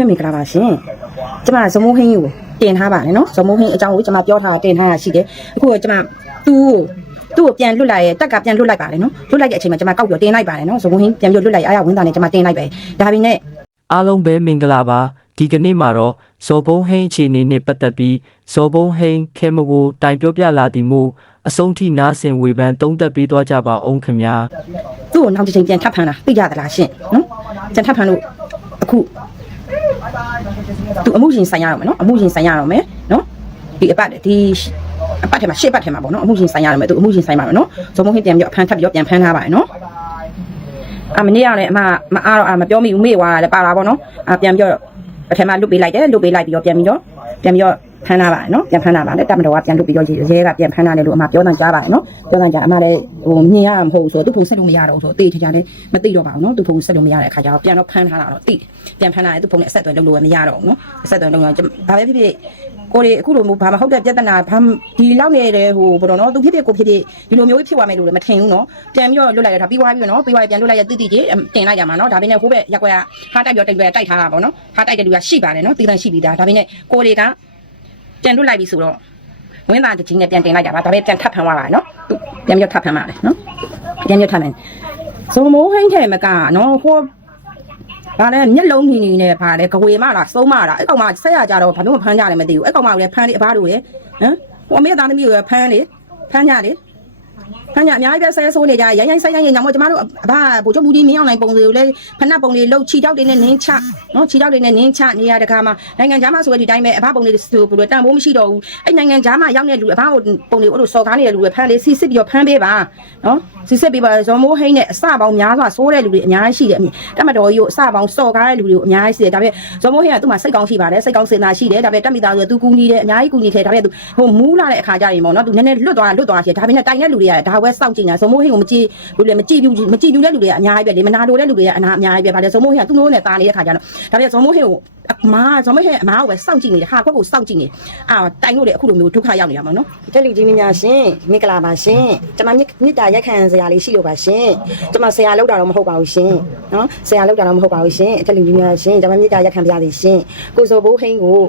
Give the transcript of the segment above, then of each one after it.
ဝဲမင်္ဂလာပါရှင်ကျမဇမိုးဟင်းကိုတင်ထားပါတယ်နော်ဇမိုးဟင်းအကြောင်းကိုကျမပြောထားတာတင်ထားတာရှိတယ်အခုတော့ကျမသူ့ကိုသူ့ကိုပြန်လွတ်လိုက်ရဲ့တက်ကပြန်လွတ်လိုက်ပါတယ်နော်လွတ်လိုက်တဲ့အချိန်မှာကျမကောက်ပြီးတင်လိုက်ပါတယ်နော်ဇမိုးဟင်းပြန်ပြီးလွတ်လိုက်အားရဝင်းသားနဲ့ကျမတင်လိုက်ပဲဒါပေမဲ့အားလုံးပဲမင်္ဂလာပါဒီကနေ့မှာတော့ဇော်ဘုံဟိန်းအခြေအနေနဲ့ပတ်သက်ပြီးဇော်ဘုံဟိန်းခဲမကိုတိုင်ပြောပြလာသည်မို့အဆုံးထိနားဆင်ဝေဖန်သုံးသပ်ပေးသွားကြပါအောင်ခင်ဗျာသူ့ကိုနောက်တစ်ချိန်ပြန်ထပ်ဖမ်းတာသိကြသလားရှင်နော်ပြန်ထပ်ဖမ်းလို့အခု သူအမှုရှင်ဆိုင်ရတော့မယ်နော်အမှုရှင်ဆိုင်ရတော့မယ်နော်ဒီအပတ်ဒီအပတ်ထဲမှာရှေ့ပတ်ထဲမှာပေါ့နော်အမှုရှင်ဆိုင်ရတော့မယ်သူအမှုရှင်ဆိုင်ပါမယ်နော်ဇုံမုံဟင်းပြန်ပြီးတော့အဖမ်းထပ်ပြီးတော့ပြန်ဖမ်းထားပါတယ်နော်အမနေ့ကလည်းအမမအားတော့အမပြောမိဘူးမေ့သွားတာလည်းပါတာပေါ့နော်အပြန်ပြီးတော့ပထမလွတ်ပေးလိုက်တယ်လွတ်ပေးလိုက်ပြီးတော့ပြန်ပြီးတော့ပြန်ပြီးတော့ ဖမ်းလာပါတယ်နော်ပြန်ဖမ်းလာပါတယ်တမတော်ကပြန်လွတ်ပြီးတော့ရဲကပြန်ဖမ်းလာတယ်လို့အမပြောတန်ကြားပါတယ်နော်ပြောတန်ကြားအမလည်းဟိုမြင်ရမှာမဟုတ်ဘူးဆိုတော့သူ့ဖုန်းဆက်လို့မရတော့ဘူးဆိုတော့တေးချာချာလည်းမသိတော့ပါဘူးနော်သူ့ဖုန်းဆက်လို့မရတဲ့အခါကျတော့ပြန်တော့ဖမ်းထားတာတော့သိတယ်ပြန်ဖမ်းလာတယ်သူ့ဖုန်းနဲ့အဆက်အသွယ်လုပ်လို့မရတော့ဘူးနော်အဆက်အသွယ်လုပ်ရင်ဘာပဲဖြစ်ဖြစ်ကိုရီအခုလိုမျိုးဘာမှဟုတ်တဲ့ပြဿနာဘာဒီလောက်နေတဲ့ဟိုဘယ်တော့နော်သူဖြစ်ဖြစ်ကိုဖြစ်ဖြစ်ဒီလိုမျိုးဖြစ်သွားမယ်လို့လည်းမထင်ဘူးနော်ပြန်ပြီးတော့လွတ်လိုက်ရတာပြီးသွားပြီနော်ပြီးသွားပြန်လွတ်လိုက်ရတိတိကြီးတင်လိုက်ကြမှာနော်ဒါပေမဲ့ဟိုဘက်ရက်ွက်ဟာတိုက်ပြောတိုက်ပြောတိုက်ထားတာပေါ့နော်ဟာတိုက်တဲ့လူကရှိပါတယ်နော်တည်တံရှိပြီးသားဒါပေမဲ့ကိုရီက ပြန်လွတ်လိုက်ပြီဆိုတော့ဝင်းသားတကြီးနဲ့ပြန်တင်လိုက်ကြပါဒါပေမဲ့ပြန်ထပ်ဖမ်းသွားပါနော်သူပြန်ပြီးတော့ထပ်ဖမ်းပါလေနော်ပြန်ပြီးတော့ထပ်ဖမ်းဇုံမိုးဟင်းထဲမကနော်ဟိုဗာလဲမျက်လုံးညီညီနဲ့ဗာလဲကဝေမလားစုံမလားအဲ့ကောင်မဆက်ရကြတော့ဘာလို့မဖမ်းကြလဲမသိဘူးအဲ့ကောင်မလည်းဖမ်းလေအဘတို့ရဲ့ဟမ်ဟိုအမေသားသမီးကိုဖမ်းလေဖမ်းကြလေ ဖမ်းကြအများကြီးပဲဆဲဆိုးနေကြရိုင်းရိုင်းဆိုင်ရိုင်းညောင်မကျမတို့အဘဗိုလ်ချုပ်မူကြီးမင်းအောင်နိုင်ပုံစံကိုလည်းဖဏပုံလေးလှုပ်ချီတောက်တွေနဲ့နင်းချနော်ချီတောက်တွေနဲ့နင်းချနေရတကားမှာနိုင်ငံခြားမှာဆိုတဲ့ဒီတိုင်းပဲအဘပုံလေးဆိုဘယ်လိုတန်ဖိုးမရှိတော့ဘူးအဲ့နိုင်ငံခြားမှာရောက်နေတဲ့လူအဘကိုပုံလေးအဲ့လိုစော်ကားနေတဲ့လူတွေဖမ်းလေးစီစစ်ပြီးတော့ဖမ်းပေးပါနော်စီစစ်ပေးပါဇော်မိုးဟိန်းနဲ့အစပေါင်းများစွာဆိုးတဲ့လူတွေအများကြီးရှိတယ်အမြင်တမတော်ကြီးကိုအစပေါင်းစော်ကားတဲ့လူတွေကိုအများကြီးရှိတယ်ဒါပေမဲ့ဇော်မိုးဟိန်းကသူ့မှာစိတ်ကောင်းရှိပါတယ်စိတ်ကောင်းစင်တာရှိတယ်ဒါပေမဲ့တက်မိသားဆိုသူကူညီတယ်အများကြီးကူညီတယ်ဒါပေမဲ့သူဟိုမူးလာတဲ့အခါကျရင်ပေါ့နော်သူနည်းနည်းလွတ်သွားတာလွတ်သွားတာရှိတယ်ဒါပေမဲ့တိုင်တဲ့လူတွေကဒါဝဲစောင့်ကြည့်နေတာဇော်မိုးဟိန်းကိုမကြည့်လူတွေမကြည့်ဘူးမကြည့်ဘူးတဲ့လူတွေကအများကြီးပဲလေမနာလိုတဲ့လူတွေကအနာအများကြီးပဲဗါတယ်ဇော်မိုးဟိန်းကသူ့လိုနဲ့တာနေတဲ့ခါကျတော့ဒါပေမဲ့ဇော်မိုးဟိန်းကိုအမားဇော်မိုးဟိန်းအမားကိုပဲစောင့်ကြည့်နေတယ်ဟာခွက်ကိုစောင့်ကြည့်နေအာတိုင်လို့လေအခုလိုမျိုးဒုက္ခရောက်နေတာပေါ့နော်တက်လူကြီးမများရှင်မင်္ဂလာပါရှင်ကျွန်မမြစ်တာရက်ခံစရာလေးရှိလို့ပါရှင်ကျွန်မဆရာလောက်တာတော့မဟုတ်ပါဘူးရှင်နော်ဆရာလောက်တာတော့မဟုတ်ပါဘူးရှင်တက်လူကြီးများရှင်ကျွန်မမြစ်တာရက်ခံပြရစီရှင်ကိုစောဘိုးဟိန်းကို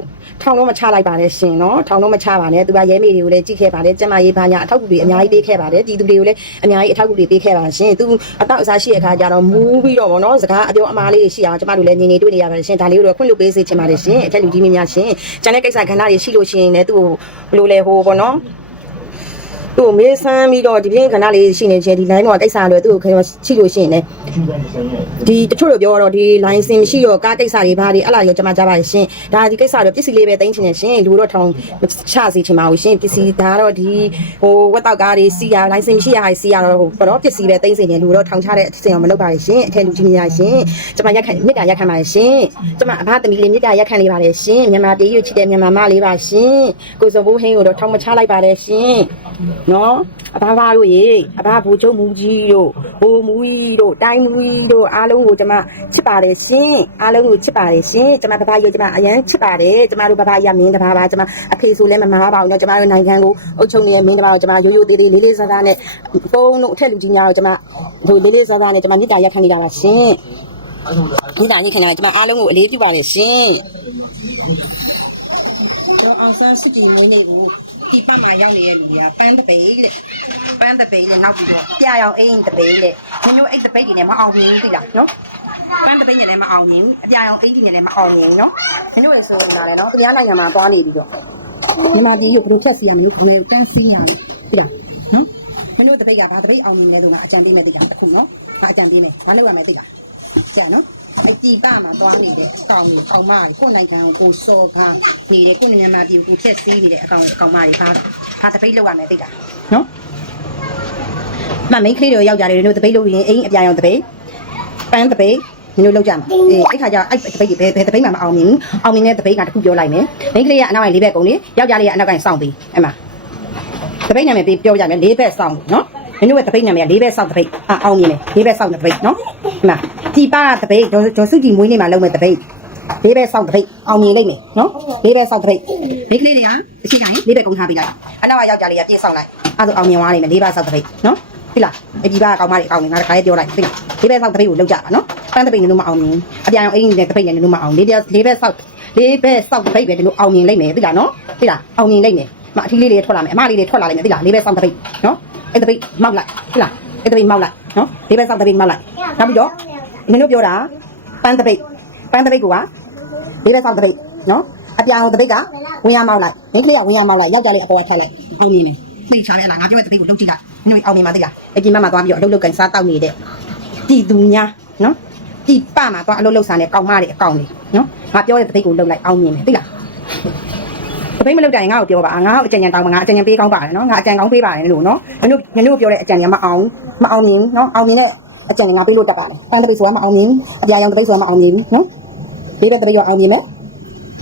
ထောင်တော့မချလိုက်ပါနဲ့ရှင်နော်ထောင်တော့မချပါနဲ့သူကရဲမေတွေကိုလည်းကြည့်ခဲ့ပါတယ်ကျမရေးပါညာအထောက်အကူတွေအများကြီးပေးခဲ့ပါတယ်ဒီသူတွေကိုလည်းအများကြီးအထောက်အကူတွေပေးခဲ့ပါရှင်သူအတော့အစားရှိတဲ့အခါကျတော့မူးပြီးတော့ဗောနော်စကားအပြောအမားလေးတွေရှိအောင်ကျမတို့လည်းညီညီတွေ့နေရပါတယ်ရှင်ဒါလေးကိုတော့ခွင့်လွှတ်ပေးစေချင်ပါတယ်ရှင်အထက်လူကြီးမင်းများရှင်ကျန်တဲ့ကိစ္စခဏတွေရှိလို့ရှိရင်လည်းသူ့ကိုဘယ်လိုလဲဟိုဗောနော် သူ့ကိုမေးဆန်းပြီးတော့ဒီပြင်းခဏလေးရှိနေချင်းဒီ line ပေါ်ကိစ္စတွေသူ့ကိုချိလို့ရှိရင်လည်းဒီတချို့တော့ပြောတော့ဒီ line စင်မရှိတော့ကားကိစ္စတွေဘာတွေအဲ့လာရောကျွန်မကြားပါရှင်ဒါဒီကိစ္စတော့ပစ္စည်းလေးပဲတင်းချင်နေရှင်လူတော့ထောင်ချစီချင်ပါဘူးရှင်ပစ္စည်းဒါတော့ဒီဟိုဝက်တောက်ကားတွေစီရ line စင်မရှိရဟာစီရတော့ဟိုတော့ပစ္စည်းပဲတင်းစင်နေလူတော့ထောင်ချတဲ့အစင်အောင်မလုပ်ပါနဲ့ရှင်အထက်လူကြီးများရှင်ကျွန်မရက်ခံမေတ္တာရက်ခံပါရှင်ကျွန်မအဘသမီးလေးမေတ္တာရက်ခံလေးပါလေရှင်မြန်မာပြည်ရွချစ်တဲ့မြန်မာမလေးပါရှင်ကိုစုံဘိုးဟင်းကိုတော့ထောင်မချလိုက်ပါနဲ့ရှင်နော်အဘဘာတို့ရေအဘဘူချုံမူကြီးတို့ဟိုမူကြီးတို့တိုင်းမူကြီးတို့အားလုံးကိုကျွန်မချစ်ပါတယ်ရှင်အားလုံးကိုချစ်ပါတယ်ရှင်ကျွန်မဘဘရောကျွန်မအရန်ချစ်ပါတယ်ကျွန်မတို့ဘဘရမင်းတဘာပါကျွန်မအဖေဆိုလည်းမမားပါဘူးเนาะကျွန်မတို့နိုင်ငံကိုအုပ်ချုပ်နေတဲ့မင်းတဘာကိုကျွန်မရိုးရိုးသေးသေးလေးလေးစားစားနဲ့ပုံတို့အထက်လူကြီးများကိုကျွန်မဟိုလေးလေးစားစားနဲ့ကျွန်မမြစ်တာရက်ခံနေတာပါရှင် မြစ်တာရက်ခံနေတာကျွန်မအားလုံးကိုအလေးပြုပါတယ်ရှင်တော့အောင်ဆန်းစစ်ကြည်မွေးနေ့ကိုဒီပတ်မှာရောက်နေတဲ့လူတွေကပန်းတပိတ်လေပန်းတပိတ်နဲ့နောက်ပြီးတော့ပြာရောင်အိမ်တပိတ်နဲ့မျိုးမျိုးအိတ်တပိတ်တွေနဲ့မအောင်မြင်ဘူးသိလားနော်ပန်းတပိတ်နဲ့လည်းမအောင်မြင်ဘူးအပြာရောင်အိမ်ကြီးနဲ့လည်းမအောင်မြင်ဘူးနော်မျိုးမျိုးရေဆိုနေတာလည်းနော်သူများနိုင်ငံမှာသွားနေပြီးတော့မြန်မာပြည်ကိုဘယ်လိုဖြတ်စီရမလို့ခေါင်းထဲတန်းစင်းရတယ်သိလားနော်မျိုးမျိုးတပိတ်ကဘာတပိတ်အောင်မြင်လဲဆိုငါအကြံပေးမယ်သိလားတစ်ခုနော်ငါအကြံပေးမယ်ဘာလုပ်ရမလဲသိလား ကြာနော်အဲ့ဒီပမှာသွားနေတဲ့အကောင်ကြီးကောင်မကြီးကိုယ်နိုင်ငံကိုကိုစော်ကားနေတဲ့ကိုယ်မြန်မာပြည်ကိုကိုဖြတ်စည်းနေတဲ့အကောင်အကောင်မကြီးဘာဘာတပိတ်လောက်ရမယ်သိလားနော်မမိန်းကလေးတွေယောက်ျားလေးတွေတို့တပိတ်လို့ရင်အိမ်အပြာရောင်တပိတ်ပန်းတပိတ်မျိုးလောက်ကြမှာအေးအဲ့ခါကျအဲ့တပိတ်ဘယ်ဘယ်တပိတ်မှမအောင်မြင်ဘူးအောင်မြင်တဲ့တပိတ်ကတခုပြောလိုက်မယ်မိန်းကလေးကအနောက်ကနေလေးဘက်ကုန်လေယောက်ျားလေးကအနောက်ကစောင့်ပြီးအဲ့မှာတပိတ်နာမည်ပြောကြမယ်လေးဘက်စောင့်နော်မင်းတို့ရဲ့တပိတ်နာမည်ကလေးဘက်စောင့်တပိတ်အာအောင်မြင်တယ်လေးဘက်စောင့်တပိတ်နော်အဲ့မှာ ဒီပါတပိတ်ဒေါ်ဒေါ်စုကြည်မွေးနေ့မှာလုံးမဲ့တပိတ်လေးဘက်စောင့်တပိတ်အောင်မြင်လိမ့်မယ်နော်လေးဘက်စောင့်တပိတ်မိန်းကလေးတွေကအခြေခံရင်လေးဘက်ကုန်ထားပေးလိုက်အနောက်ကယောက်ျားလေးကပြေးဆောင်လိုက်အဲ့ဒါအောင်မြင်သွားလိမ့်မယ်လေးဘက်စောင့်တပိတ်နော်သိလားအဒီပါကောင်မလေးအကောင်လေးငါတခါလေးပြောလိုက်သိလားလေးဘက်ဆောက်တပိတ်ကိုလောက်ကြပါနော်ပန်းတပိတ်နင်တို့မအောင်မြင်အပြန်အောင်အင်းနဲ့တပိတ်နဲ့နင်တို့မအောင်လေးဘက်လေးဘက်ဆောက်လေးဘက်ဆောက်တပိတ်ပဲနင်တို့အောင်မြင်လိုက်မယ်သိလားနော်သိလားအောင်မြင်လိုက်မယ်မအထီးလေးတွေထွက်လာမယ်အမလေးတွေထွက်လာလိမ့်မယ်သိလားလေးဘက်ဆောက်တပိတ်နော်အဲ့တပိတ်မောက်လိုက်သိလားအဲ့တပိတ်မောက်လိုက်နော်လေးဘက်ဆောက်တပိတ်မောက်လိုက်နောက်ပြီးတော့ နင်တို့ပြောတာပန်းတပိတ်ပန်းတပိတ်ကလေးဘက်ဆောက်တပိတ်နော်အပြောင်တပိတ်ကဝင်ရမောက်လိုက်မိန်းကလေးကဝင်ရမောက်လိုက်ယောက်ျားလေးအပေါ်ကထားလိုက်အောင်မြင်မယ်သိချာပဲအလားငါပြောတဲ့တပိတ်ကိုလှုပ်ကြည့်လိုက်နင်တို့အောင်မြင်မှာသိလားအပြင်ဘက်မှာသွားပြီးတော့အလုပ်လုပ်ကန်စားတောက်နေတဲ့ပြည်သူများနော်ဒီပမှာသွားအလုပ်လုပ်စားနေကောင်းမတွေအကောင်တွေနော်ငါပြောတဲ့တပိတ်ကိုလှုပ်လိုက်အောင်မြင်မယ်သိလားတပိတ်မလုပ်တိုင်ငါ့ကိုပြောပါငါ့ကိုအကြံဉာဏ်တောင်းပါငါအကြံဉာဏ်ပေးကောင်းပါတယ်နော်ငါအကြံကောင်းပေးပါတယ်လို့နော်နင်တို့နင်တို့ပြောတဲ့အကြံဉာဏ်မအောင်မအောင်မြင်နော်အောင်မြင်တဲ့ အကြံဉာဏ်ငါပေးလို့တက်ပါတယ်ပန်းတပိတ်ဆိုတာမအောင်မြင်အပြာရောင်တပိတ်ဆိုတာမအောင်မြင်ဘူးနော်ဘေးဘက်တပိတ်ရောအောင်မြင်မယ်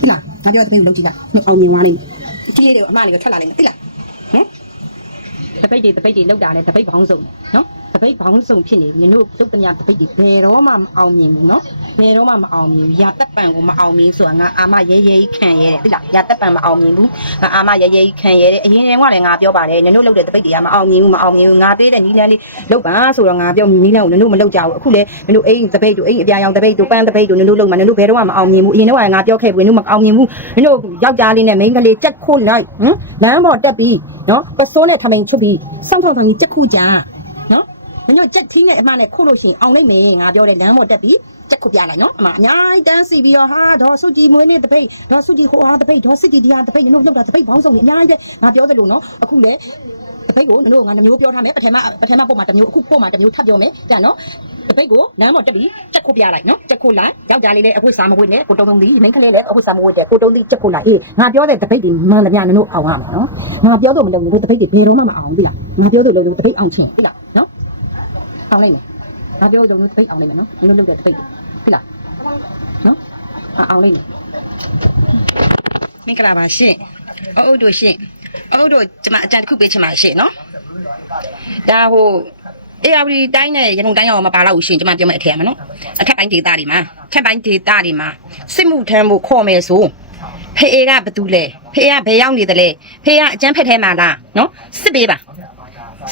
သိလားငါပြောတဲ့တပိတ်ကိုလှုပ်ကြည့်လိုက်နှုတ်အောင်မြင်သွားလိမ့်မယ်ဒီကလေးတွေကိုအမလေးကိုထွက်လာလိမ့်မယ်သိလားနော်တပိတ်တွေတပိတ်တွေလောက်တာလဲတပိတ်ဘောင်းစုံနော်တပိတ်ဘောင်းစုံဖြစ်နေနင်တို့လုတ်တမတပိတ်တွေဘယ်တော့မှမအောင်မြင်ဘူးနော်ဘယ်တော့မှမအောင်မြင်ဘူးရာတက်ပံကိုမအောင်မြင်ဆိုတာငါအာမရဲရဲကြီးခံရဲတယ်သိလားရာတက်ပံမအောင်မြင်ဘူးငါအာမရဲရဲကြီးခံရဲတယ်အရင်ကလည်းငါပြောပါတယ်နင်တို့လုတ်တဲ့တပိတ်တွေကမအောင်မြင်ဘူးမအောင်မြင်ဘူးငါပေးတဲ့နီးလန်းလေးလုတ်ပါဆိုတော့ငါပြောနီးလန်းကိုနင်တို့မလုတ်ကြဘူးအခုလဲနင်တို့အိမ်တပိတ်တို့အိမ်အပြာရောင်တပိတ်တို့ပန်းတပိတ်တို့နင်တို့လုတ်မှာနင်တို့ဘယ်တော့မှမအောင်မြင်ဘူးအရင်တော့ငါပြောခဲ့ဘူးနင်တို့မအောင်မြင်ဘူးနင်တို့ယောက်ျားလေးနဲ့မိန်းကလေးကြက်ခိုးလိုက်ဟမ်လမ်းပေါ်တက်ပြီးနော်ပစိုးနဲ့ထမိန်ချုပ်ပြီးစောင့်ဆောင်ဆောင်ကြီးကြက်ခိုးကြနော် မညို့ကြက်ထီးနဲ့အမနဲ့ခို့လို့ရှိရင်အောင်လိုက်မယ်ငါပြောတယ်လမ်းပေါ်တက်ပြီးကြက်ခုပြလိုက်နော်အမအများကြီးတန်းစီပြီးတော့ဟာဒေါ်စုကြည်မွေးနေ့တပိတ်ဒေါ်စုကြည်ဟိုဟာတပိတ်ဒေါ်စစ်ကြည်ဒီဟာတပိတ်နင်တို့လောက်တာတပိတ်ဘောင်းဆောင်ကြီးအများကြီးပဲငါပြောသလိုနော်အခုလေတပိတ်ကိုနင်တို့ငါနှမျိုးပြောထားမယ်ပထမပထမပုံမှာတစ်မျိုးအခုပုံမှာတစ်မျိုးထပ်ပြောမယ်တဲ့နော်တပိတ်ကိုလမ်းပေါ်တက်ပြီးကြက်ခုပြလိုက်နော်ကြက်ခုလိုက်ယောက်ျားလေးလည်းအဝတ်စားမဝတ်နဲ့ကိုတုံးတုံးသီးမိန်းကလေးလည်းအဝတ်စားမဝတ်တဲ့ကိုတုံးသီးကြက်ခုလိုက်အေးငါပြောတဲ့တပိတ်ဒီမှန်သမျှနင်တို့အောင်ရမယ်နော်ငါပြောတော့မလုပ်ဘူးတို့တပိတ်တွေဘယ်တော့မှမအောင်သိလားငါပြောတော့လို့တပိတ်အောင်ချင်းသိလားနော် အောင်လိုက်မယ်။ငါပြောလို့တပိတ်အောင်လိုက်မယ်နော်။မင်းတို့လုပ်တဲ့တပိတ်သိလား။နော်။အောင်လိုက်မယ်။မင်္ဂလာပါရှင်။အုပ်အုပ်တို့ရှင်။အုပ်အုပ်တို့ကျွန်မအကြံတစ်ခုပေးချင်ပါရှင်နော်။ဒါဟိုအေယာဝတီတိုင်းနဲ့ရန်ကုန်တိုင်းရောမပါတော့ဘူးရှင်ကျွန်မပြောမယ်အထက်မှာနော်။အထက်ပိုင်းဒေသတွေမှာထက်ပိုင်းဒေသတွေမှာစစ်မှုထမ်းဖို့ခေါ်မယ်ဆိုဖေအေကဘာတူလဲဖေအေကဘယ်ရောက်နေတယ်လဲဖေအေကအကျန်းဖက်ထဲမှာလားနော်စစ်ပေးပါ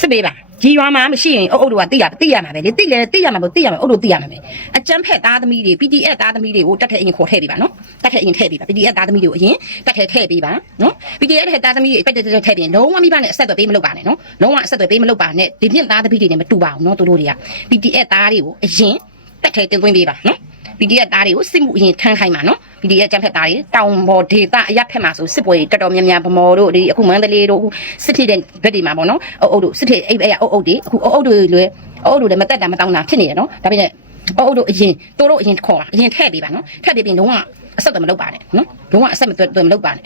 စစ်ပေးပါ ကြီးရွာမှာမရှိရင်အုပ်အုပ်တို့ကသိရသိရမှာပဲလေသိလဲသိရမှာပေါ့သိရမှာအုပ်တို့သိရမှာပဲအကျန်းဖက်သားသမီးတွေ PDF သားသမီးတွေကိုတက်တဲ့အရင်ခေါ်ထည့်ပေးပါနော်တက်တဲ့အရင်ထည့်ပေးပါ PDF သားသမီးတွေကိုအရင်တက်ထည့်ထည့်ပေးပါနော် PDF တဲ့သားသမီးတွေပက်တက်တက်ထည့်ပေးလုံးဝမိဘနဲ့အဆက်အသွယ်ပေးမလုပ်ပါနဲ့နော်လုံးဝအဆက်အသွယ်ပေးမလုပ်ပါနဲ့ဒီပြင့်သားသမီးတွေနဲ့မတူပါဘူးနော်တို့တို့တွေက PDF သားတွေကိုအရင်တက်ထည့်တင်သွင်းပေးပါနော် PDF သားတွေကိုစစ်မှုအရင်ထမ်းခိုင်းပါနော် PDF ကျန်းဖက်သားတွေတောင်ပေါ်ဒေသအရက်ဖက်မှာဆိုစစ်ပွဲတွေတော်တော်များများဗမော်တို့ဒီအခုမန္တလေးတို့အခုစစ်ထစ်တဲ့ဘက်တွေမှာပေါ့နော်အုပ်အုပ်တို့စစ်ထစ်အိပ်အဲ့အုပ်အုပ်တွေအခုအုပ်အုပ်တွေလွယ်အုပ်အုပ်တွေလည်းမတက်တာမတောင်းတာဖြစ်နေရနော်ဒါပေမဲ့အုပ်အုပ်တို့အရင်တို့တို့အရင်ခေါ်ပါအရင်ထည့်ပေးပါနော်ထည့်ပေးပြီးလုံးဝအဆက်တော့မလုပ်ပါနဲ့နော်လုံးဝအဆက်မသွမလုပ်ပါနဲ့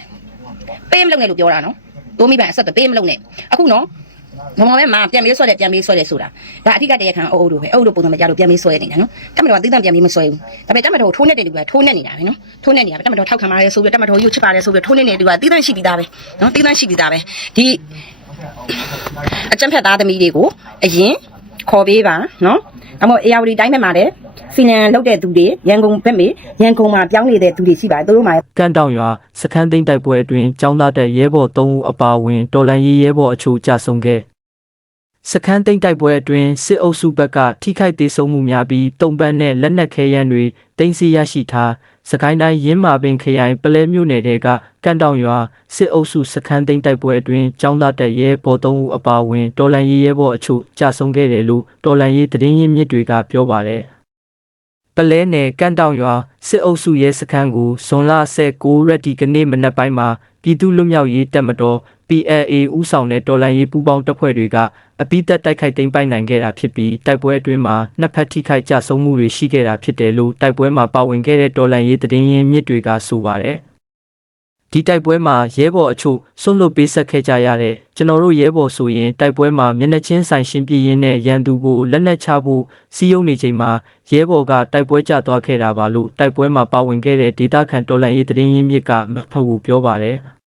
ပေးမလုပ်နဲ့လို့ပြောတာနော်တို့မိဘအဆက်တော့ပေးမလုပ်နဲ့အခုနော် ဘုံမပဲမှာပြန်ပြီးဆွဲတယ်ပြန်ပြီးဆွဲတယ်ဆိုတာဒါအထက်ကတည်းကခံအုပ်အုပ်တို့ပဲအုပ်တို့ပုံစံမကြလို့ပြန်ပြီးဆွဲနေတာနော်တမတော်ကတိတန့်ပြန်ပြီးမဆွဲဘူးဒါပေမဲ့တမတော်ထိုးနေတယ်တူကထိုးနေနေတာပဲနော်ထိုးနေနေတာပဲတမတော်ထောက်ခံပါတယ်ဆိုပြီးတမတော်ရုပ်ချစ်ပါတယ်ဆိုပြီးထိုးနေနေတူကတိတန့်ရှိပြီးသားပဲနော်တိတန့်ရှိပြီးသားပဲဒီအကျံဖက်သားသမီးတွေကိုအရင်ခေါ်ပေးပါနော်အမေအေယာဝတီတိုင်းဘက်မှာလည်းစီနံလောက်တဲ့သူတွေရန်ကုန်ဘက်မှာရန်ကုန်မှာပြောင်းနေတဲ့သူတွေရှိပါတယ်သူတို့မှာကန့်တောင်ရွာစခန်းသိမ်းတိုက်ပွဲအတွင်းចောင်းသားတဲ့ရဲဘော်3ဦးအပါအဝင်တော်လန်ရေးရဲဘော်အချို့ကြာဆုံးခဲ့ စခန်းသိမ်းတိုက်ပွဲအတွင်းစစ်အုပ်စုဘက်ကထိခိုက်သေးဆုံးမှုများပြီးတုံပန်းနဲ့လက်နက်ခဲယမ်းတွေတင်စီရရှိထားစကိုင်းတိုင်းရင်းမာပင်ခရိုင်ပလဲမြို့နယ်တဲကကန့်တောင်ရွာစစ်အုပ်စုစခန်းသိမ်းတိုက်ပွဲအတွင်းចောင်းသားတဲ့ရဲဘော်3ဦးအပါအဝင်တော်လန်ရေးရဲဘော်အချို့ကြာဆုံးခဲ့တယ်လို့တော်လန်ရေးသတင်းရင်းမြစ်တွေကပြောပါတယ်ပလဲနယ်ကန့်တောင်ရွာစစ်အုပ်စုရဲစခန်းကိုဇွန်လ19ရက်ဒီကနေ့မနက်ပိုင်းမှာပြည်သူ့လွတ်မြောက်ရေးတပ်မတော် PLA ဦးဆောင်တဲ့တော်လှန်ရေးပူးပေါင်းတပ်ဖွဲ့တွေကအပိသက်တိုက်ခိုက်သိမ်းပိုက်နိုင်ခဲ့တာဖြစ်ပြီးတိုက်ပွဲအတွင်းမှာနှစ်ဖက်ထိခိုက်ကြဆုံးမှုတွေရှိခဲ့တာဖြစ်တယ်လို့တိုက်ပွဲမှာပါဝင်ခဲ့တဲ့တော်လှန်ရေးသတင်းရင်းမြစ်တွေကဆိုပါတယ်ဒီတိုက်ပွဲမှာရဲဘော်အချို့ဆွန့်လွတ်ပေးဆက်ခဲ့ကြရတဲ့ကျွန်တော်တို့ရဲဘော်ဆိုရင်တိုက်ပွဲမှာမျက်နှာချင်းဆိုင်ရှင်းပြရင်းနဲ့ရန်သူကိုလက်နက်ချဖို့စီးရုံနေချိန်မှာရဲဘော်ကတိုက်ပွဲကျသွားခဲ့တာပါလို့တိုက်ပွဲမှာပါဝင်ခဲ့တဲ့ဒေတာခန်တော်လှန်ရေးသတင်းရင်းမြစ်ကမဖတ်ဘူးပြောပါတယ်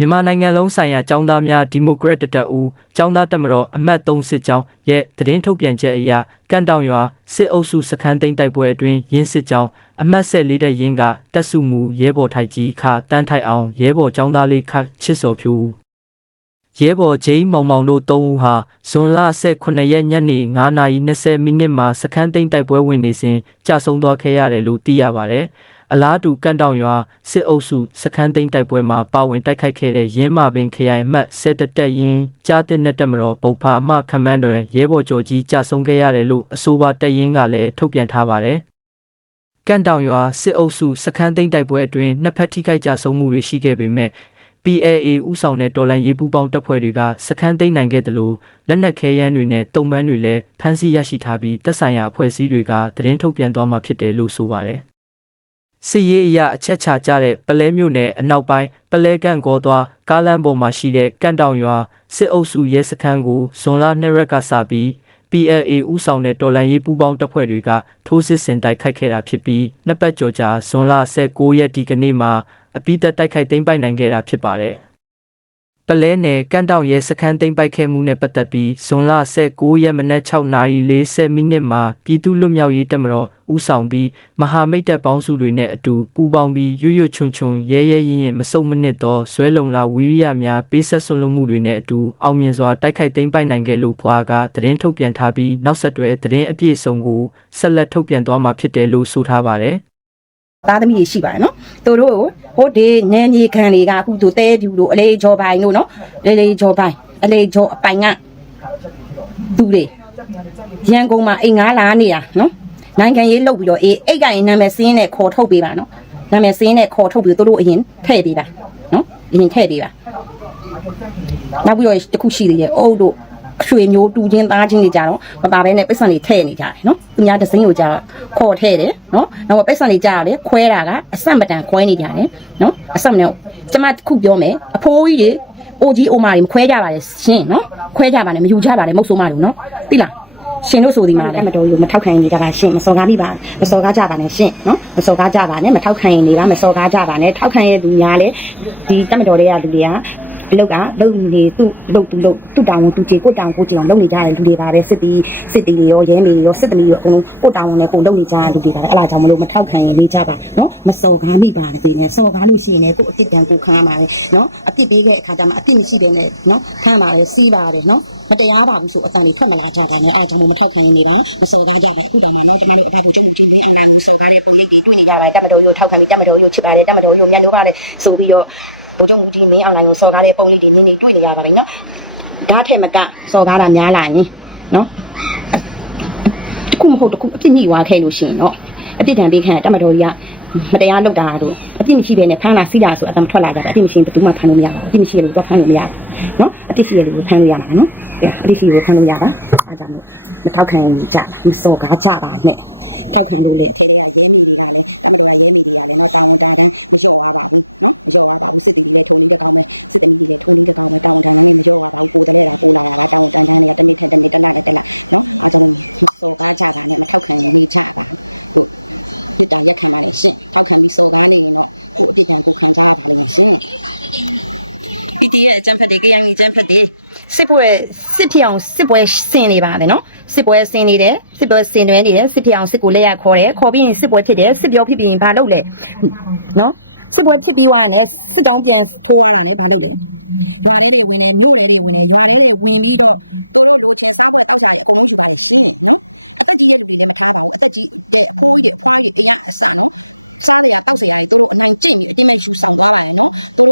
မြန်မာနိုင်ငံလုံးဆိုင်ရာကျောင်းသားများဒီမိုကရက်တစ်တပ်ဦးကျောင်းသားတက်မတော်အမတ်3စစ်ကြောင်းရဲ့သတင်းထုတ်ပြန်ချက်အရကန့်တောင်ရွာစစ်အုပ်စုစခန်းသိမ်းတိုက်ပွဲအတွင်းရင်းစစ်ကြောင်းအမတ်ဆက်လေးတဲ့ရင်းကတက်စုမူရဲဘော်ထိုက်ကြီးခတန်းထိုက်အောင်ရဲဘော်ကျောင်းသားလေးခချစ်စော်ဖြူရဲဘော်ဂျိမ်းမောင်မောင်တို့၃ဦးဟာဇွန်လ18ရက်ညနေ9:20မိနစ်မှာစခန်းသိမ်းတိုက်ပွဲဝင်နေစဉ်ကြာဆုံးသွားခဲ့ရတယ်လို့သိရပါတယ်။ အလားတူကန်တောင်ရွာစစ်အုပ်စုစခန်းသိမ်းတိုက်ပွဲမှာပါဝင်တိုက်ခိုက်ခဲ့တဲ့ရင်းမာပင်ခရိုင်အမှတ်စစ်တပ်တက်ရင်ကြားတဲ့နဲ့တက်မတော်ပုံဖာအမခမန်းတော်ရဲဘော်ကျော်ကြီးကြာဆုံးခဲ့ရတယ်လို့အဆိုပါတက်ရင်ကလည်းထုတ်ပြန်ထားပါတယ်။ကန်တောင်ရွာစစ်အုပ်စုစခန်းသိမ်းတိုက်ပွဲအတွင်းနှစ်ဖက်ထိခိုက်ကြဆုံးမှုတွေရှိခဲ့ပေမဲ့ PAA ဥဆောင်တဲ့တော်လိုင်းရေးပူးပေါင်းတပ်ဖွဲ့တွေကစခန်းသိမ်းနိုင်ခဲ့တယ်လို့လက်နက်ခဲယမ်းတွေနဲ့တုံပန်းတွေလည်းဖမ်းဆီးရရှိထားပြီးတပ်ဆိုင်ရာအဖွဲ့အစည်းတွေကသတင်းထုတ်ပြန်သွားမှာဖြစ်တယ်လို့ဆိုပါတယ်။ စစ်ရေးအရာအချက်ချကြတဲ့ပလဲမြို့နယ်အနောက်ပိုင်းပလဲကန့်ကောသွားကားလမ်းပေါ်မှာရှိတဲ့ကန်တောင်ရွာစစ်အုပ်စုရဲစခန်းကိုဇွန်လ2ရက်ကစပြီး PLA ဥဆောင်တဲ့တော်လှန်ရေးပူးပေါင်းတပ်ဖွဲ့တွေကထိုးစစ်ဆင်တိုက်ခိုက်ခဲ့တာဖြစ်ပြီးနှစ်ပတ်ကျော်ကြာဇွန်လ19ရက်ဒီကနေ့မှာအပိသက်တိုက်ခိုက်သိမ်းပိုက်နိုင်ခဲ့တာဖြစ်ပါတယ်။ ပလဲနယ်ကန်တောင်ရဲစခန်းသိမ်းပိုက်ခဲ့မှုနဲ့ပတ်သက်ပြီးဇွန်လ19ရက်မနက်6:40မိနစ်မှာပြည်သူ့လွတ်မြောက်ရေးတပ်မတော်ဥဆောင်ပြီးမဟာမိတ်တပ်ပေါင်းစုတွေနဲ့အတူပူးပေါင်းပြီးရွရွချွန်ချွန်ရဲရဲရင်ရင်မစုံမနစ်သောဇွဲလုံလာဝီရိယများပေးဆက်ဆွလုံမှုတွေနဲ့အတူအောင်မြင်စွာတိုက်ခိုက်သိမ်းပိုက်နိုင်ခဲ့လို့ဖွာကသတင်းထုတ်ပြန်ထားပြီးနောက်ဆက်တွဲသတင်းအပြည့်အစုံကိုဆက်လက်ထုတ်ပြန်သွားမှာဖြစ်တယ်လို့ဆိုထားပါတယ်။ သားသမီးတွေရှိပါတယ်နော်သူတို့ဟိုဒီနန်းကြီးခံတွေကအခုသူတဲပြူတို့အလေးကြောပိုင်တို့နော်လေးလေးကြောပိုင်အလေးကြောအပိုင်ကသူတွေရန်ကုန်မှာအိမ်ငါးလာနေတာနော်နိုင်ငံရေးလုပ်ပြီးတော့အေးအိတ်ကရင်နာမည်စင်းနဲ့ခေါ်ထုတ်ပေးပါနော်နာမည်စင်းနဲ့ခေါ်ထုတ်ပြီးသူတို့အရင်ထည့်ပေးပါနော်အရင်ထည့်ပေးပါနောက်ပြီးတော့တခုရှိသေးတယ်အုပ်တို့ အရွှေမျိုးတူချင်းသားချင်းတွေကြတော့မပါဘဲနဲ့ပိတ်စံတွေထည့်နေကြတယ်နော်သူများဒဇင်းကိုကြတော့ခေါ်ထည့်တယ်နော်နောက်ပိတ်စံတွေကြရတယ်ခွဲတာကအဆက်မတန်ခွဲနေကြတယ်နော်အဆက်မနဲ့ကျမတစ်ခုပြောမယ်အဖိုးကြီးတွေအိုကြီးအိုမာတွေမခွဲကြပါနဲ့ရှင်နော်ခွဲကြပါနဲ့မယူကြပါနဲ့မဟုတ်ဆိုးမလို့နော်သိလားရှင်တို့ဆိုဒီမှာလည်းမတော်ဘူးမထောက်ခံနေကြပါရှင်မစော်ကားမိပါမစော်ကားကြပါနဲ့ရှင်နော်မစော်ကားကြပါနဲ့မထောက်ခံနေပါမစော်ကားကြပါနဲ့ထောက်ခံရသူများလည်းဒီတက်မတော်တွေကလူတွေက အလုတ်ကလုံနေသူ့လုံသူ့လုံသူ့တောင်ကိုသူ့ချေကိုတောင်ကိုချေအောင်လုံနေကြတဲ့လူတွေပါပဲစစ်တီစစ်တီတွေရောရဲမေတွေရောစစ်သမီးတွေရောအကုန်လုံးကိုတောင်နဲ့ကိုလုံနေကြတဲ့လူတွေပါပဲအဲ့ဒါကြောင့်မလို့မထောက်ခံရင်နေကြပါနော်မစော်ကားမိပါနဲ့တင်နေစော်ကားလို့ရှိရင်လည်းကိုအပြစ်ဒဏ်ကိုခံရမှာပဲနော်အပြစ်ပေးခဲ့အခါကျမှအပြစ်မရှိဘဲနဲ့နော်ခံပါတယ်စီးပါတယ်နော်မတရားပါဘူးဆိုအတန်တွေထွက်မလာကြပါနဲ့အားကြောင့်မို့မထောက်ခံရင်နေပါမစော်ကားကြပါအခုတောင်မှတော့ကျမတို့အဖဖို့ကျုံမူချင်းမင်းအောင်လာကိုစော်ကားတဲ့ပုံရိပ်တွေတွေ့နေကြပါတယ်တမတော်ရို့ထောက်ခံပြီးတမတော်ရို့ချစ်ပါတယ်တမတော်ရို့မြတ်နိုးပါတယ်ဆိုပြီးတော့ ဗိုလ်ချုပ်မူကြီးမင်းအောင်လိုင်းကိုစော်ကားတဲ့ပုံလေးတွေနင်းနေတွေ့နေရပါတယ်နော်ဓာတ်ထက်မကစော်ကားတာများလာရင်နော်တခုမဟုတ်တခုအပြစ်ညှိွားခဲ့လို့ရှိရင်တော့အပြစ်ဒဏ်ပေးခံတမတော်ကြီးကမတရားလုပ်တာတို့အပြစ်မရှိဘဲနဲ့ဖမ်းလာစီးလာဆိုအတမထွက်လာကြတာအပြစ်မရှိရင်ဘယ်သူမှဖမ်းလို့မရဘူးအပြစ်မရှိရလို့တော့ဖမ်းလို့မရဘူးနော်အပြစ်ရှိရလို့ဖမ်းလို့ရမှာနော်အပြစ်ရှိရလို့ဖမ်းလို့ရတာအားကြောင့်မထောက်ခံကြပါမစော်ကားကြပါနဲ့ ထောက်ခံလို့လေအထဲတဲကရဲမီတွေကလည်းတမတော်ကရဲမီတွေကလည်းနော်တာဝန်တာတန်းမလျော့ရပါဘူးနော်မလျော့ရပါဘူးစစ်တီတွေလည်းထုံလေးတကောင်ပဲစစ်သမီးတွေလည်းထုံလေးတကောင်ပဲတာဝန်တာတန်းလည်းမလျော့ရပါဘူးပိုတလဲတာပိုလာတာပါတာဝန်တာတန်းတွေကတနေ့ထက်တနေ့တလနဲ့တလနော်အားကြောင့်မစော်ကားကြတာနဲ့မထောက်ခံနေကြပါဟုတ်မြစ်တာရက်ခံပါလေရှင်ထောက်ခံပြီးစော်ကားနေရင်တော့ကိုအပြစ်ဒဏ်ကိုခံကြရပါလိမ့်မယ်ရှင် PT ရဲ့အကြံဖက်တွေ KYN အကြံဖက်တွေ စစ်ပွဲစစ်ဖြောင်စစ်ပွဲဆင်နေပါတယ်နော်စစ်ပွဲဆင်နေတယ်စစ်ပွဲဆင်နွဲနေတယ်စစ်ဖြောင်စစ်ကိုလက်ရခေါ်တယ်ခေါ်ပြီးရင်စစ်ပွဲဖြစ်တယ်စစ်ပြောဖြစ်ပြီးရင်ဘာလုပ်လဲနော်စစ်ပွဲဖြစ်ပြီးွားရင်လည်းစစ်ကြောင်းပြန်ထိုးရတာနဲ့ဘာလုပ်လဲရွာထဲတွေဝင်တယ်မြို့ထဲတွေဝင်တယ်ရွာထဲတွေဝင်ပြီးတော့သူတို့လိုချင်စားပွဲတောက်ချာတွေအကုန်လုံးယူပါတယ်ရှင်နော်အသက်ကြီးတဲ့လူတွေလည်းမထားပါဘူးအသက်ကြီးတဲ့အဖိုးကြီးတွေအဖွားကြီးတွေအရင်အစနော် စားစရာတောက်စရာတွေတို့အနိုင်ကျင့်ပြီးအတင်းမဲ့ယူဆောင်သွားပါရဲ့နော်တို့က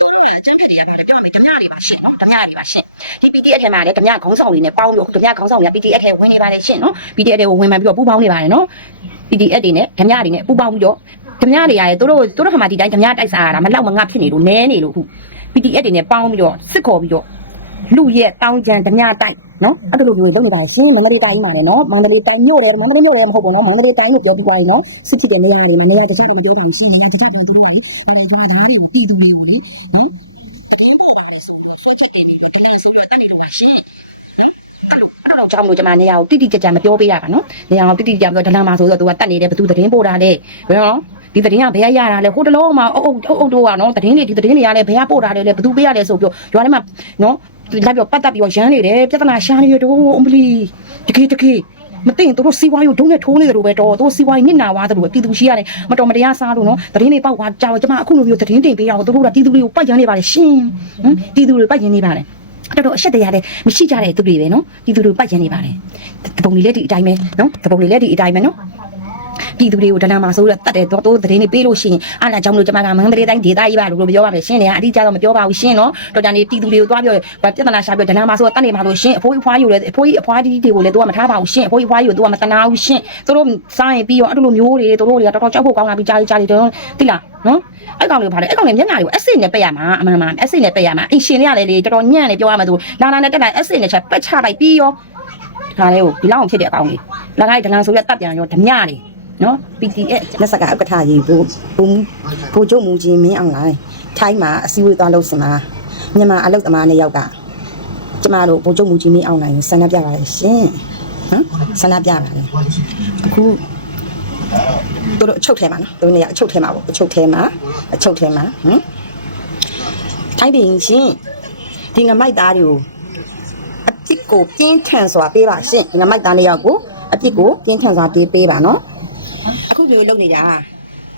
တို့တို့ကအကျန်းဖက်တွေကပါတယ်ပြောရမယ်ဓမြတွေပါရှင့်နော်ဓမြတွေပါရှင့်ဒီ PT အထက်မှာလည်းဓမြခေါင်းဆောင်တွေနဲ့ပေါင်းပြီးအခုဓမြခေါင်းဆောင်တွေက PT အထက်ဝင်နေပါတယ်ရှင့်နော် PT အထက်ကိုဝင်မှန်ပြီးတော့ပူပေါင်းနေပါတယ်နော် PT အထက်တွေနဲ့ဓမြတွေနဲ့ပူပေါင်းပြီးတော့ဓမြတွေရတယ်တို့တို့တို့တို့ခါမှာဒီတိုင်းဓမြတိုက်စားရတာမလောက်မငှဖြစ်နေလို့နဲနေလို့အခု PT အထက်တွေနဲ့ပေါင်းပြီးတော့စစ်ခေါ်ပြီးတော့ လူရဲ့တောင်းကြံဓမြတိုက်နော်အဲ့လိုမျိုးတွေလုပ်နေပါရှင်မန္တလေးတိုင်းမှာလည်းနော်မန္တလေးတိုင်းမြို့တယ်မန္တလေးမြို့တယ်မဟုတ်ဘူးနော်မန္တလေးတိုင်းလို့ပြောပြီးသွားရင်နော်စစ်ဖြစ်တဲ့နေရာတွေမှာနေရာတခြားတော့မပြောပါဘူးရှင်နေရာတခြားပြောရင်တို့တို့ကလေဗါလေကြွားသားတွေကိုပြည်သူတွေကိုလေနော်တည်င်းပို့ပါတယ်ဆိုပြီးတော့ဆွဲချက်တင်ပြီးတော့ဒလန်ဆိုပြီးတော့တတ်နေလို့ပါရှင်နော်တက်လို့အဲ့လိုတော့ကြောင်းမလို့ကျွန်မနေရာကိုတိတိကျကျမပြောပေးရပါနော်နေရာကိုတိတိကျကျပြောဒလန်မှာဆိုတော့သူကတတ်နေတယ်ဘသူတည်င်းပို့တာလေဘယ်နော်ဒီတည်င်းကဘယ်ရရတာလဲဟိုတလုံးမှာအုပ်အုပ်အုပ်တို့ကနော်တည်င်းတွေဒီတည်င်းတွေကလည်းဘယ်ရပို့တာလဲလေဘသူပေးရလဲဆိုပြီးရွာထဲမှာနော် လိုက်ပြီးပတ်သက်ပြီးတော့ရမ်းနေတယ်ပြဿနာရှာနေရတော့အမလီတကယ်တကယ်မသိရင်တို့စီဝါးရုံဒုံနဲ့ထိုးနေတယ်လို့ပဲတော့တို့စီဝါးနစ်နာသွားတယ်လို့ပဲပြည်သူရှိရတယ်မတော်မတရားစားလို့နော်တရင်တွေပောက်သွားကြောက်ကျမအခုလိုမျိုးတရင်တင်ပေးရအောင်တို့ကပြည်သူတွေကိုပတ်ရန်နေပါလေရှင်ဟမ်ပြည်သူတွေပတ်ရန်နေပါလေတော်တော်အဆက်တရားတဲ့မရှိကြတဲ့သူတွေပဲနော်ဒီသူတွေပတ်ကျင်နေပါတယ်တပုံလေးလည်းဒီအတိုင်းပဲနော်တပုံလေးလည်းဒီအတိုင်းပဲနော် ပြည်သူတွေကိုဒဏ္ဍာမှာဆိုတော့တတ်တယ်တော့တိုးသတင်းတွေပေးလို့ရှိရင်အားလာကြောင့်မလို့ကျမကမန္တလေးတိုင်းဒေသကြီးပါလို့ပြောပါမယ်ရှင်းတယ်အတိအကျတော့မပြောပါဘူးရှင်းနော်တော်ကြနေပြည်သူတွေကိုသွားပြောပြဿနာရှာပြောဒဏ္ဍာမှာဆိုတော့တတ်နေမှာလို့ရှင်းအဖိုးအဖွားယူလဲအဖိုးကြီးအဖွားကြီးတွေကိုလည်းသူကမထားပါဘူးရှင်းအဖိုးကြီးအဖွားယူသူကမတနာဘူးရှင်းသူတို့စားရင်ပြီးရောအဲ့လိုမျိုးတွေသူတို့တွေကတော်တော်ကြောက်ဖို့ကောင်းလာပြီးကြားကြားတွေတော့တိလားနော်အဲ့ကောင်လေးဘာလဲအဲ့ကောင်လေးမျက်နှာတွေကိုအစ်စ်နဲ့ပက်ရမှာအမှန်မှန်အစ်စ်နဲ့ပက်ရမှာအင်ရှင်တွေကလည်းလေတော်တော်ညံ့နေပြောရမှာသူလာလာနဲ့တက်လာအစ်စ်နဲ့ချက်ပက်ချလိုက်ပြီးရောဒါလေးကိုဒီလောက်အောင်ဖြစ်တဲ့အကောင်လေးလာလိုက်ဒလန်ဆိုရတပ်ပြန်ရောဓမြနေ နော် PTS လက်စကအပ္ပထာကြီးကိုဘုံဘိုလ်ချုပ်မူကြီးမင်းအောင်လိုင်းထိုင်းမှာအစည်းအဝေးသွားလို့စင်မှာမြန်မာအလုတ်သမားနှစ်ယောက်ကကျမတို့ဘိုလ်ချုပ်မူကြီးမင်းအောင်လိုင်းကိုဆန္ဒပြပါတယ်ရှင်နော်ဆန္ဒပြပါတယ်အခုတို့တို့အချုပ်ထဲမှာနော်တို့နေရအချုပ်ထဲမှာပေါ့အချုပ်ထဲမှာအချုပ်ထဲမှာဟမ်ထိုင်းပြည်ရှင်ဒီငမိုက်သားတွေကိုအပြစ်ကိုပြင်းထန်စွာပေးပါရှင်ဒီငမိုက်သားနှစ်ယောက်ကိုအပြစ်ကိုပြင်းထန်စွာပေးပေးပါနော် အခုမျိုးလုပ်နေတာ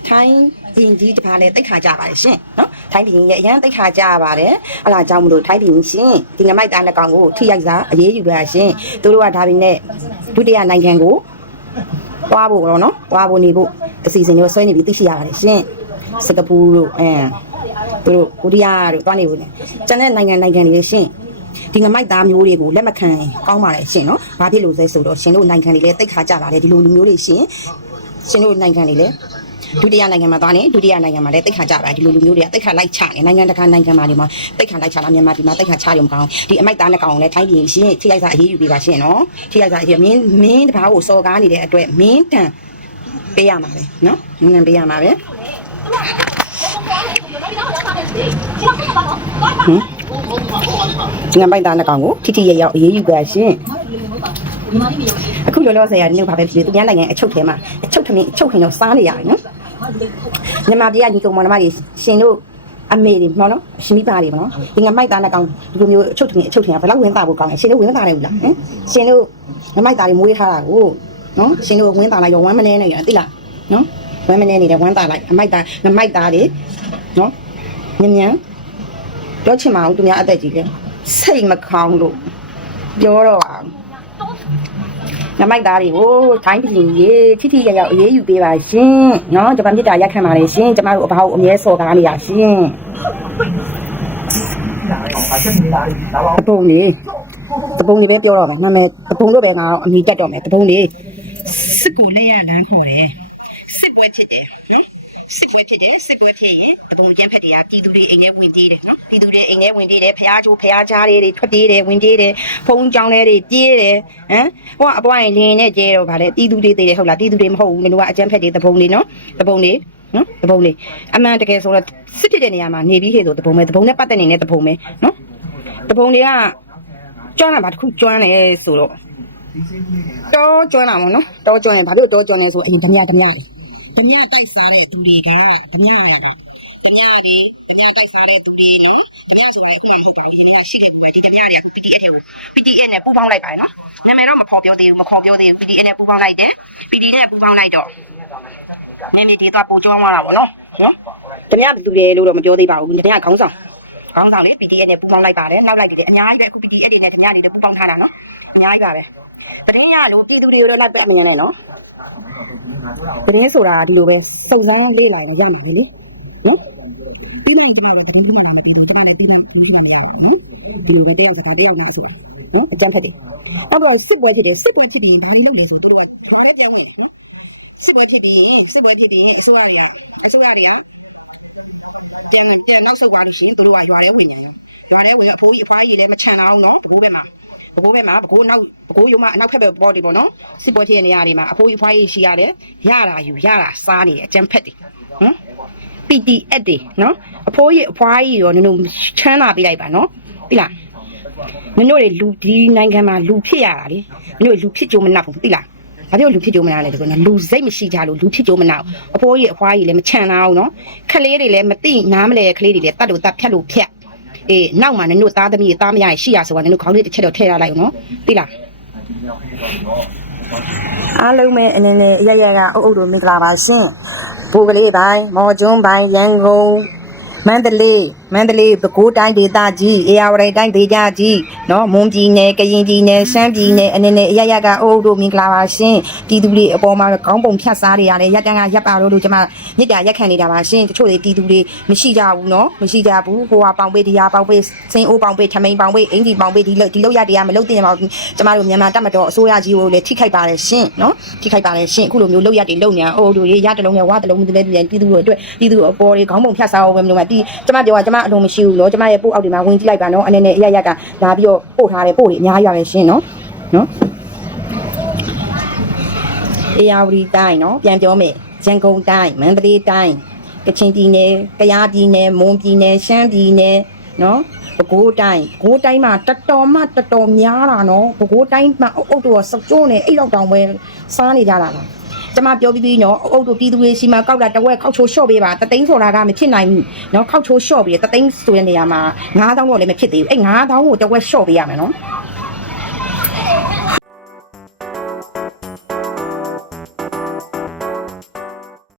ထိုင်းရင်ကြီးတစ်ပါးလဲတိတ်ခါကြပါတယ်ရှင်နော်ထိုင်းပြည်ရင်ရဲ့အရန်တိတ်ခါကြပါတယ်အလားကြောင့်မလို့ထိုင်းပြည်ရင်ရှင်ဒီငမိုက်သားနှစ်ကောင်ကိုထိရိုက်စားအရေးယူပါရှင်သူတို့ကဒါပေမဲ့ဒုတိယနိုင်ငံကိုသွားဖို့တော့နော်သွားဖို့နေဖို့အစီအစဉ်တွေဆွဲနေပြီးသိရှိရပါတယ်ရှင်စင်ကာပူတို့အဲသူတို့ကိုရီးယားတို့သွားနေဖို့နေကျန်တဲ့နိုင်ငံနိုင်ငံတွေရှင်ဒီငမိုက်သားမျိုးတွေကိုလက်မခံကောင်းပါလေရှင်နော်ဘာဖြစ်လို့လဲဆိုတော့ရှင်တို့နိုင်ငံတွေလည်းတိတ်ခါကြပါတယ်ဒီလိုလူမျိုးတွေရှင် ရှင်တို့နိုင်ငံတွေလည်းဒုတိယနိုင်ငံမှာသွားနေဒုတိယနိုင်ငံမှာလည်းတိတ်ခါကြပါဒီလိုလူမျိုးတွေကတိတ်ခါလိုက်ချနေနိုင်ငံတကာနိုင်ငံမှာဒီမှာတိတ်ခါလိုက်ချလာမြန်မာပြည်မှာတိတ်ခါချရုံကောင်းဒီအမိုက်သားနှစ်ကောင်လည်းထိုင်းပြည်ရှင်ထိရိုက်စားအရေးယူပေးပါရှင်နော်ထိရိုက်စားအရေးမင်းမင်းတပားကိုစော်ကားနေတဲ့အတွက်မင်းတန်ပေးရမှာပဲနော်မင်းတန်ပေးရမှာပဲဟင်ငါပိုက်သားနှစ်ကောင်ကိုထိထိရရောက်အရေးယူပါရှင် အခုလောလောဆယ်ရနေဘာပဲဖြစ်ဖြစ်သူများနိုင်ငံအချုပ်ထဲမှာအချုပ်ထမင်းအချုပ်ခင်တော့စားနေရတယ်နော်မြန်မာပြည်ကညီကောင်မတော်မကြီးရှင်တို့အမေတွေမဟုတ်နော်ရှင်မိပါတွေမနော်ဒီငမိုက်သားနဲ့ကောင်ဒီလိုမျိုးအချုပ်ထမင်းအချုပ်ထင်ကဘယ်လောက်ဝင်းသားဖို့ကောင်းလဲရှင်တို့ဝင်းသားတယ်ဘူးလားဟမ်ရှင်တို့ငမိုက်သားတွေမွေးထားတာကိုနော်ရှင်တို့ဝင်းသားလိုက်ရောဝမ်းမနေနေရသိလားနော်ဝမ်းမနေနေတယ်ဝမ်းသားလိုက်ငမိုက်သားငမိုက်သားတွေနော်ညံ့ညံ့ပြောချင်မအောင်သူများအသက်ကြီးကစိတ်မကောင်းလို့ပြောတော့ပါ နမိုက်သားတွေကိုထိုင်းပြည်ရေချစ်ချစ်ရရအေးယူပေးပါရှင်နော်ဂျပန်ပြည်တာရက်ခံပါလေရှင်ကျမတို့အဘအကိုအမြဲစော်ကားနေရရှင်တပုံနေတပုံနေပဲပြောတော့မယ်နာမည်တပုံလို့ပဲငါတော့အမိတက်တော့မယ်တပုံနေစစ်ကိုလက်ရလမ်းခေါ်တယ်စစ်ပွဲဖြစ်တယ်နော် စစ်ပွဲဖြစ်တယ်စစ်ပွဲဖြစ်ရင်တပုံကျန်းဖက်တွေကပြည်သူတွေအိမ်ထဲဝင်ပြေးတယ်နော်ပြည်သူတွေအိမ်ထဲဝင်ပြေးတယ်ဖះချိုးဖះချားတွေထွက်ပြေးတယ်ဝင်ပြေးတယ်ဖုံးကြောင်းတွေပြေးတယ်ဟမ်ဟိုကအပွားရင်လင်းနဲ့ကျဲတော့ဗာလေပြည်သူတွေသေးတယ်ဟုတ်လားပြည်သူတွေမဟုတ်ဘူးတို့ကအကျန်းဖက်တွေတပုံလေးနော်တပုံလေးနော်တပုံလေးအမှန်တကယ်ဆိုတော့စစ်ဖြစ်တဲ့နေရာမှာနေပြီးခေဆိုတပုံပဲတပုံနဲ့ပတ်သက်နေတဲ့တပုံပဲနော်တပုံတွေကကျွမ်းတာဗာတစ်ခုကျွမ်းတယ်ဆိုတော့တောကျွမ်းတာပေါ့နော်တောကျွမ်းရင်ဘာဖြစ်လို့တောကျွမ်းလဲဆိုအရင်ဓမြဓမြတွေ ဓမြတိုက်စားတဲ့သူတွေကဓမြရကဓမြတွေဓမြတိုက်စားတဲ့သူတွေနော်ဓမြဆိုတာလည်းအခုမှမဟုတ်ပါဘူးရင်ထဲကရှိခဲ့ဘူးပဲဒီဓမြတွေကအခု PDF ထဲကို PDF နဲ့ပူးပေါင်းလိုက်ပါတယ်နော်နာမည်တော့မဖော်ပြောသေးဘူးမခေါ်ပြောသေးဘူး PDF နဲ့ပူးပေါင်းလိုက်တယ် PD နဲ့ပူးပေါင်းလိုက်တော့နေမြေတွေတော့ပူကျွမ်းသွားတာပေါ့နော်နော်ဓမြဘယ်သူတွေလို့တော့မပြောသေးပါဘူးဓမြခေါင်းဆောင်ခေါင်းဆောင်လေ PDF နဲ့ပူးပေါင်းလိုက်ပါတယ်နောက်လိုက်တယ်အများကြီးပဲအခု PDF တွေနဲ့ဓမြတွေလည်းပူးပေါင်းထားတာနော်အများကြီးပါပဲတရင်ရလို့ပြည်သူတွေကိုတော့လိုက်ပဲအမြင်နဲ့နော် တရင်ဆိုတာဒီလိုပဲစုံစမ်းလေးလိုက်တော့ရမှာပဲလေနော်ပြီးနိုင်ကျမတို့တရင်ဘလူးမှလာမပြီးသူကျမလည်းတီးတန်းဘလူးရှိမှမရပါဘူးနော်ဒီလိုပဲတယောက်စကားတယောက်နာဆိုတာနော်အကြမ်းဖက်တယ်နောက်ပြီးတော့စစ်ပွဲဖြစ်တယ်စစ်ပွဲဖြစ်ပြီးဘာတွေလုပ်လဲဆိုသူတို့ကရွာထဲပြန်ဝင်တယ်နော်စစ်ပွဲဖြစ်ပြီးရင်စစ်ပွဲဖြစ်ပြီးရင်အစိုးရတွေကအစိုးရတွေကပြန်ပြန်နောက်ဆုတ်သွားလို့ရှိရင်သူတို့ကရွာထဲဝင်ညာရောရွာထဲဝင်အဖိုးကြီးအဖွားကြီးလည်းမချန်တာအောင်နော်ဘကိုးဘက်မှာ ဘကိုးဘက်မှာဘကိုးနောက်ဘကိုးရုံမအနောက်ဖက်ဘက်ပေါ်တယ်ပေါ့နော်စစ်ပွဲဖြစ်တဲ့နေရာတွေမှာအဖိုးကြီးအဖွားကြီးရှိရတယ်ရတာယူရတာစားနေတယ်အကြမ်းဖက်တယ်ဟမ် PDF တွေနော်အဖိုးကြီးအဖွားကြီးရောနင်တို့ချမ်းသာပေးလိုက်ပါနော်သိလားနင်တို့တွေလူဒီနိုင်ငံမှာလူဖြစ်ရတာလေနင်တို့လူဖြစ်ကြုံမနှက်ဘူးသိလားဘာဖြစ်လို့လူဖြစ်ကြုံမနှက်လဲဒီကောလူစိတ်မရှိကြလို့လူဖြစ်ကြုံမနှက်အဖိုးကြီးအဖွားကြီးလည်းမချမ်းသာအောင်နော်ခလေးတွေလည်းမသိနားမလဲခလေးတွေလည်းတတ်လို့တတ်ဖြတ်လို့ဖြတ် အေးနောက်မှနင်တို့သားသမီးသားမရရှိရဆိုတာနင်တို့ခေါင်းလေးတစ်ချက်တော့ထည့်ရလိုက်အောင်နော်သိလားအားလုံးပဲအနေနဲ့အရရကအုပ်အုပ်တို့မင်္ဂလာပါရှင်ဘူကလေးပိုင်းမော်ကျွန်းပိုင်းရန်ကုန်မန္တလေး မန္တလေးပဲခူးတိုင်းဒေသကြီးအေရဝတီတိုင်းဒေသကြီးနော်မွန်ပြည်နယ်ကရင်ပြည်နယ်ရှမ်းပြည်နယ်အနေနဲ့အရရကအုပ်တို့မင်္ဂလာပါရှင်ပြည်သူတွေအပေါ်မှာခေါင်းပုံဖြတ်စားတွေရတယ်ရက်တန်းကရက်ပါလို့လို့ကျွန်မမြစ်တာရက်ခံနေတာပါရှင်တချို့တွေပြည်သူတွေမရှိကြဘူးနော်မရှိကြဘူးဟိုဟာပေါင်ပေးဒီဟာပေါင်ပေးစင်အိုးပေါင်ပေးထမိန်ပေါင်ပေးအင်ဂျီပေါင်ပေးဒီလိုဒီလောက်ရတရားမလုပ်တင်ပါဘူးကျွန်မတို့မြန်မာတပ်မတော်အစိုးရကြီးကိုလည်းထိခိုက်ပါတယ်ရှင်နော်ထိခိုက်ပါတယ်ရှင်အခုလိုမျိုးလောက်ရတွေလုံညာအုပ်တို့ရေရတလုံးနဲ့ဝါတလုံးတွေလည်းပြည်သူတို့အတွက်ပြည်သူတို့အပေါ်တွေခေါင်းပုံဖြတ်စားအောင်ပဲမလို့မှဒီကျွန်မပြောတာကျွန်မအလုံးမရှိဘူးနော်ကျွန်မရဲ့ပို့အောက်တွေမှာဝင်ကြည့်လိုက်ပါနော်အနေနဲ့အရရကလာပြီးတော့ပို့ထားတယ်ပို့တွေအများကြီးပါပဲရှင်နော်နော် အေယာဝတီတိုင်းเนาะပြန်ပြောမယ်ရန်ကုန်တိုင်းမန္တလေးတိုင်းကချင်ပြည်နယ်ကယားပြည်နယ်မွန်ပြည်နယ်ရှမ်းပြည်နယ်เนาะပဲခူးတိုင်းပဲခူးတိုင်းမှာတော်တော်မှတော်တော်များတာเนาะပဲခူးတိုင်းမှာအုပ်အုပ်တို့ကစကြိုးနေအိတ်လောက်တောင်ပဲစားနေကြတာလား ကျမပြောပြီးပြီးနော်အုပ်တို့ပြည်သူတွေစီမှာကောက်တာတဝက်ခောက်ချိုးလျှော့ပေးပါတသိန်းဆိုတာကမဖြစ်နိုင်ဘူးနော်ခောက်ချိုးလျှော့ပေးတသိန်းဆိုတဲ့နေရာမှာ9000တော့လည်းမဖြစ်သေးဘူးအဲ့9000ကိုတဝက်လျှော့ပေးရမယ်နော်